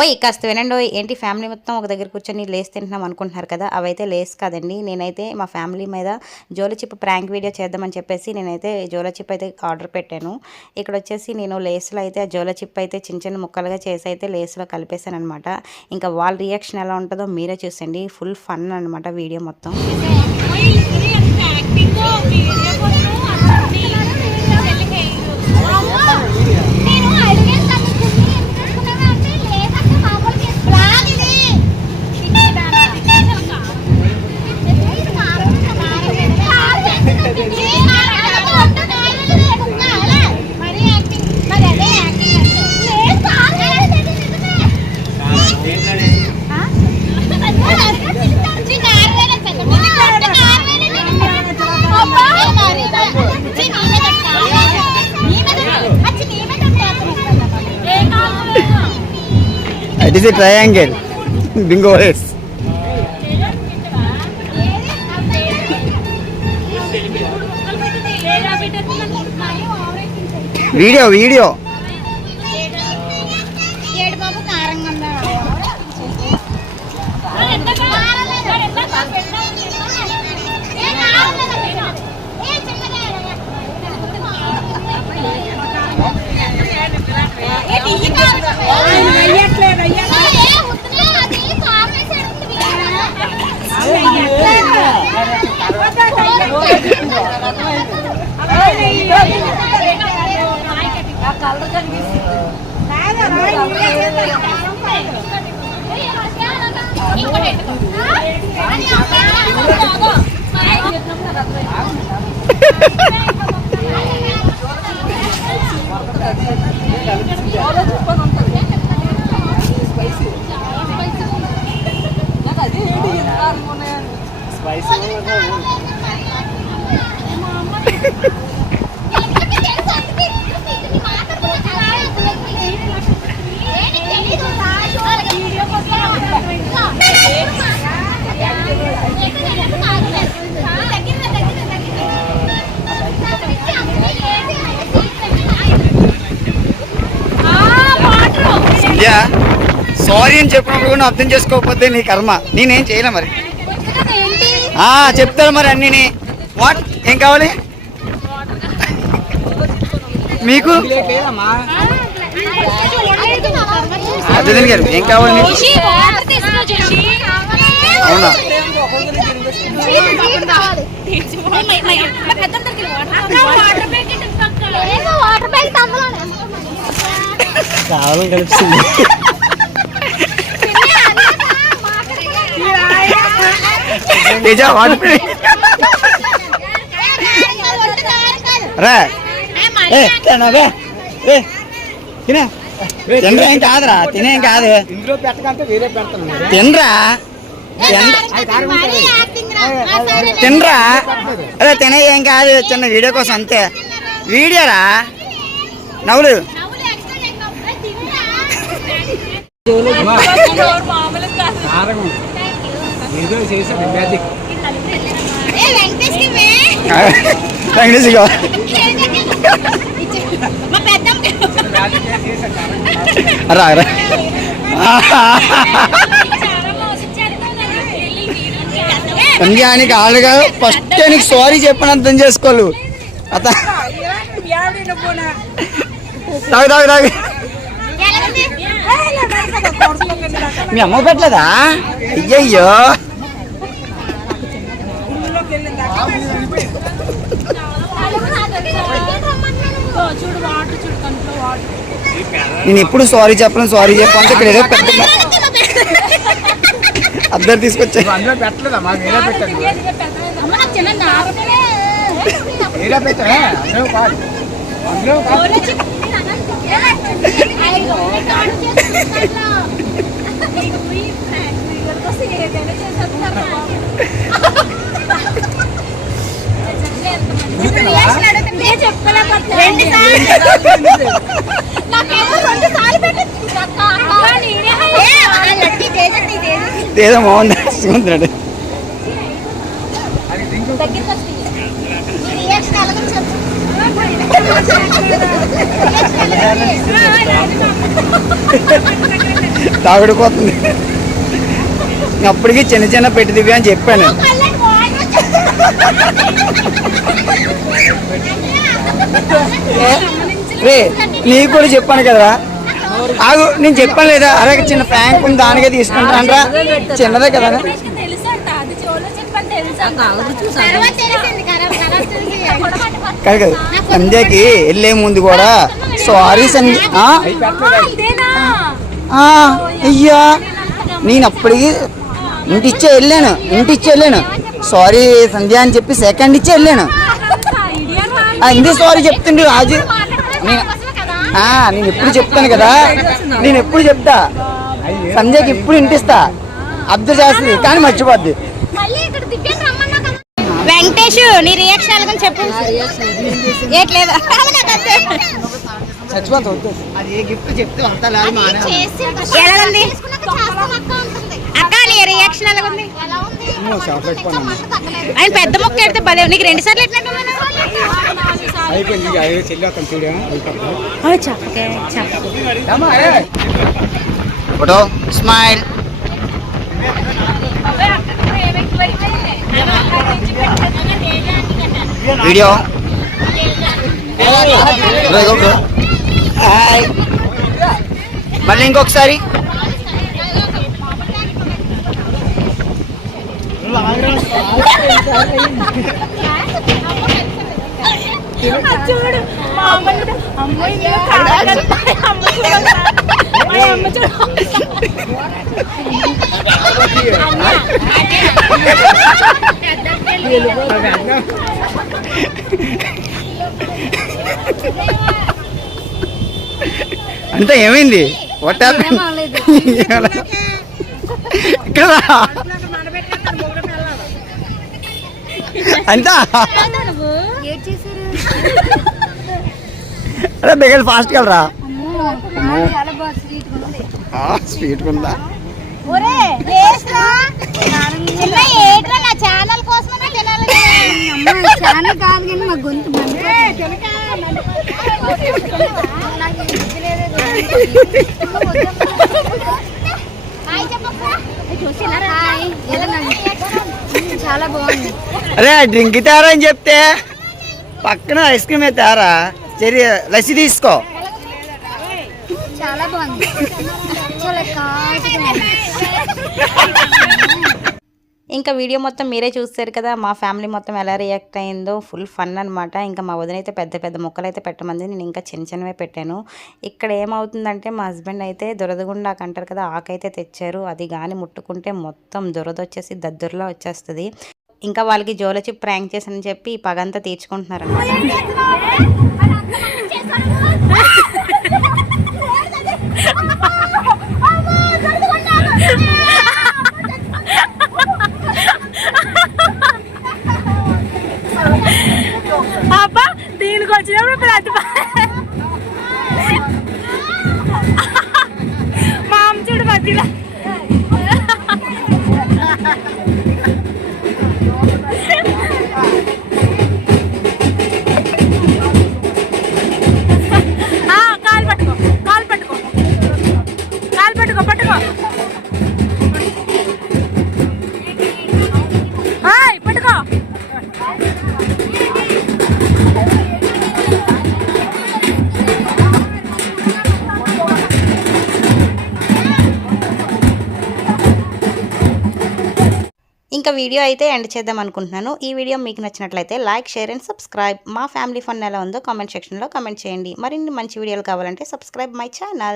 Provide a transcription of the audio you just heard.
ఓయ్ కాస్త వినండి. ఏంటి ఫ్యామిలీ మొత్తం ఒక దగ్గర కూర్చొని లేస్ తింటున్నాం అనుకుంటున్నారు కదా, అవైతే లేస్ కాదండి. నేనైతే మా ఫ్యామిలీ మీద జోలో చిప్ ప్రాంక్ వీడియో చేద్దామని చెప్పేసి నేనైతే జోలో చిప్ అయితే ఆర్డర్ పెట్టాను. ఇక్కడ వచ్చేసి నేను లేస్లో అయితే ఆ జోలో చిప్ అయితే చిన్న చిన్న ముక్కలుగా చేసి అయితే లేస్లో కలిపేశాను అనమాట. ఇంకా వాళ్ళ రియాక్షన్ ఎలా ఉంటుందో మీరే చూసండి. ఫుల్ ఫన్ అనమాట వీడియో మొత్తం. It is a triangle. Bingo race. Video. Sorry అని చెప్పినప్పుడు కూడా అర్థం చేసుకోకపోతే నీ కర్మ. నేనేం చేయలే మరి. చెప్తాను మరి అన్నీ. వాట్ ఏం కావాలి మీకు? అర్థం గారు ఏం కావాలి మీకు? అవునా? కావాలని కలుపుతుంది. తినరా ఏం కాదురా, తినేం కాదు. తినరా తినరా అదే తినే ఏం కాదు. చిన్న వీడియో కోసం అంతే. వీడియోరా నవ్వులు. సంధ్యానికి ఆళ్ళు కాదు, ఫస్ట్ నీకు సారీ చెప్పని అర్థం చేసుకోవాలి. తాగు మీ అమ్మ పెట్టలేదా? అయ్యయ్యో నేను ఎప్పుడు సారీ చెప్పను అంటే ఇక్కడ ఏదో పెద్ద అద్దరు తీసుకొచ్చా. ఏదో బాగుంది సుమంత్రుడు. తాగుడిపోతుంది. అప్పటికి చిన్న చిన్న పెట్టి దివ్య అని చెప్పాను. రే నీకు కూడా చెప్పాను కదా, ఆగు నేను చెప్పాను లేదా, అరే చిన్న ఫ్రాంక్ ఉంది దానికే తీసుకుంటానంటరా, చిన్నదే కదా. కాదు సంధ్యకి వెళ్ళే ముందు కూడా సారీ సంధ్య అయ్యా నేను అప్పటికి ఇంటిచ్చే వెళ్ళాను సారీ సంధ్య అని చెప్పి సెకండ్ ఇచ్చే వెళ్ళాను. ఇంది సారీ చెప్తుండే రాజు. నేను ఎప్పుడు చెప్తాను కదా, నేను ఎప్పుడు చెప్తా సంధ్యకి ఇప్పుడు ఇంటిస్తా, అబ్జర్వ్ చేస్తుంది కానీ మర్చిపోద్ది. వెంకటేష్ నీ రియాక్షన్ చెప్పు. ఏట్లేదా అది గిఫ్ట్ చెప్తే అంతా అక్క నీ రియాక్షన్ ఎలాగుంది? ఆయన పెద్ద మొక్క ఎడితే భలే, నీకు 2 సార్లు ఎట్టినట్టు ఫోటో స్మైల్. వీడియో మళ్ళీ ఇంకొకసారి. అంతా ఏమైంది? What happen? ఇక్కడ అంతా అరే బెగల్ ఫాస్ట్ వెళ్ళరా. స్వీట్ ఉందా? చాలా బాగుంది. అరే డ్రింక్ తేరా అని చెప్తే పక్కన ఐస్ క్రీమ్ తేరా, సరే లస్సీ తీసుకో. చాలా బాగుంది. ఇంకా వీడియో మొత్తం మీరే చూస్తారు కదా, మా ఫ్యామిలీ మొత్తం ఎలా రియాక్ట్ అయిందో. ఫుల్ ఫన్ అనమాట. ఇంకా మా వదిన అయితే పెద్ద పెద్ద ముక్కలు అయితే పెట్టమంది, నేను ఇంకా చిన్న చిన్నవే పెట్టాను. ఇక్కడ ఏమవుతుందంటే మా హస్బెండ్ అయితే దురదగుండాకు అంటారు కదా, ఆకైతే తెచ్చారు. అది కానీ ముట్టుకుంటే మొత్తం దురద వచ్చేసి దద్దుర్లా వచ్చేస్తుంది. ఇంకా వాళ్ళకి జోలచి ప్రాంక్ చేసని చెప్పి పగంతా తీర్చుకుంటున్నారు అబ్బా దీనికి వచ్చినప్పుడు ప్రతిభ మాంచుడు మధ్యలో కాలు పట్టుకో పట్టుకో పట్టుకో. ఇంకా వీడియో అయితే ఎండ్ చేద్దాం అనుకుంటున్నాను. ఈ వీడియో మీకు నచ్చినట్లయితే లైక్, షేర్ అండ్ సబ్స్క్రైబ్. మా ఫ్యామిలీ ఫన్ ఎలా ఉందో కామెంట్ సెక్షన్లో కామెంట్ చేయండి. మరిన్ని మంచి వీడియోలు కావాలంటే సబ్స్క్రైబ్ మై ఛానల్.